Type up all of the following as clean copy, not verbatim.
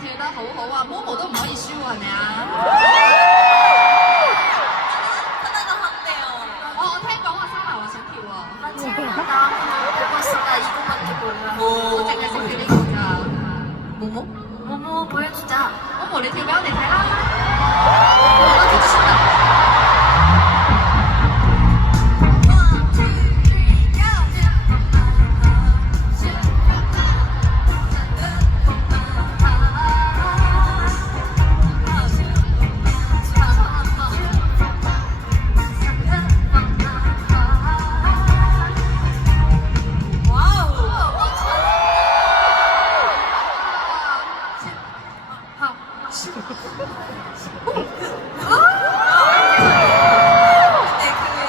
跳得好好啊，Momo都唔可以輸喎，係咪啊？真係肯定啊！我聽講話莎娜話想跳喎。我淨係識跳呢個咋。Momo 보여주자。Momo你跳俾我哋睇啦。我跳得出啊！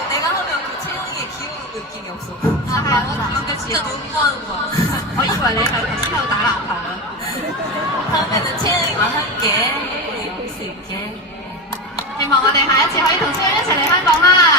내가 하면 그 채영이의 귀여운 느낌이 없어. 진짜 농구하는 거야. 我以為你係頭先喺度打籃球啊！ 다음에는 채영이와 함께 우리 올 수 있게. 希望我哋下一次可以同超一齊嚟香港啦！